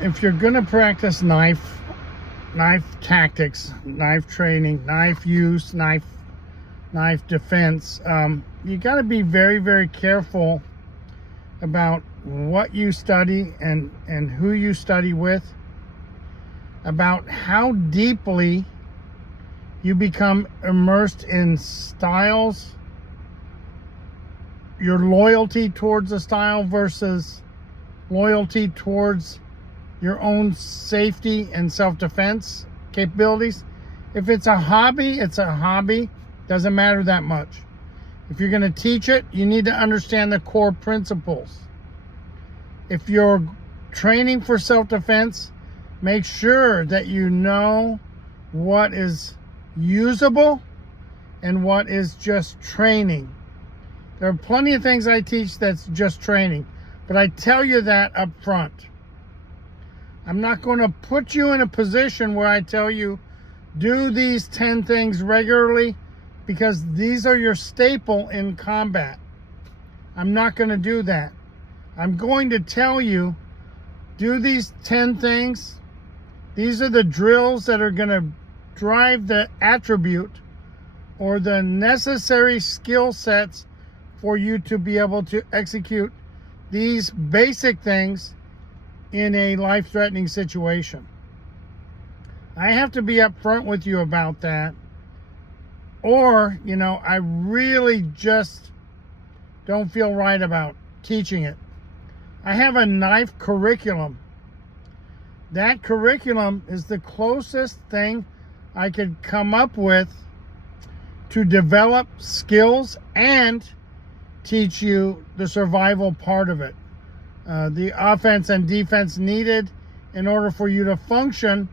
if you're going to practice knife tactics, knife training, knife use, knife defense, you got to be very, very careful about what you study and who you study with, about how deeply you become immersed in styles, your loyalty towards a style versus loyalty towards your own safety and self-defense capabilities. If it's a hobby, it's a hobby. Doesn't matter that much. If you're going to teach it, you need to understand the core principles. If you're training for self-defense, make sure that you know what is usable and what is just training. There are plenty of things I teach that's just training, but I tell you that up front. I'm not going to put you in a position where I tell you, do these 10 things regularly because these are your staple in combat. I'm not going to do that. I'm going to tell you, do these 10 things. These are the drills that are going to drive the attribute or the necessary skill sets for you to be able to execute these basic things in a life-threatening situation. I have to be upfront with you about that, or, I really just don't feel right about teaching it. I have a knife curriculum. That curriculum is the closest thing I could come up with to develop skills and teach you the survival part of it. The offense and defense needed in order for you to function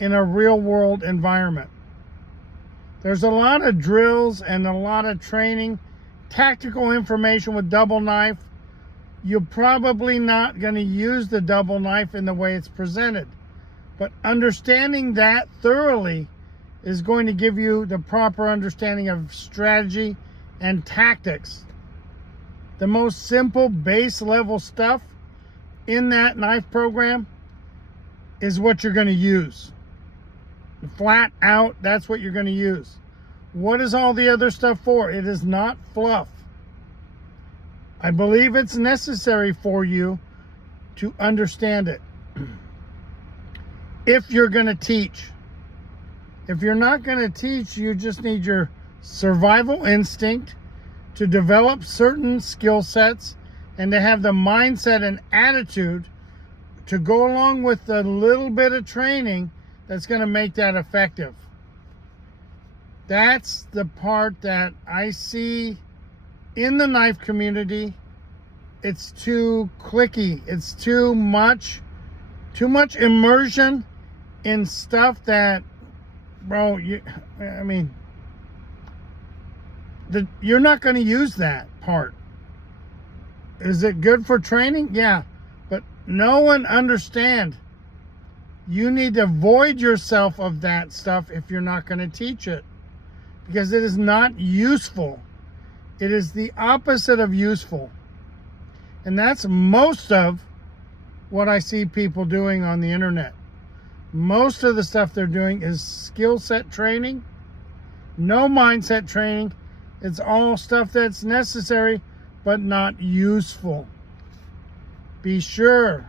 in a real world environment. There's a lot of drills and a lot of training, tactical information with double knife. You're probably not going to use the double knife in the way it's presented. But understanding that thoroughly is going to give you the proper understanding of strategy and tactics. The most simple base level stuff in that knife program is what you're going to use. Flat out, that's what you're going to use. What is all the other stuff for? It is not fluff. I believe it's necessary for you to understand it. If you're going to teach. If you're not going to teach, you just need your survival instinct to develop certain skill sets and to have the mindset and attitude to go along with the little bit of training that's going to make that effective. That's the part that I see in the knife community. It's too cliquey. It's too much immersion in stuff that, bro, you're not going to use that part. Is it good for training? Yeah, but no one understand. You need to void yourself of that stuff if you're not going to teach it, because it is not useful. It is the opposite of useful. And that's most of what I see people doing on the internet. Most of the stuff they're doing is skill set training, no mindset training. It's all stuff that's necessary but not useful. Be sure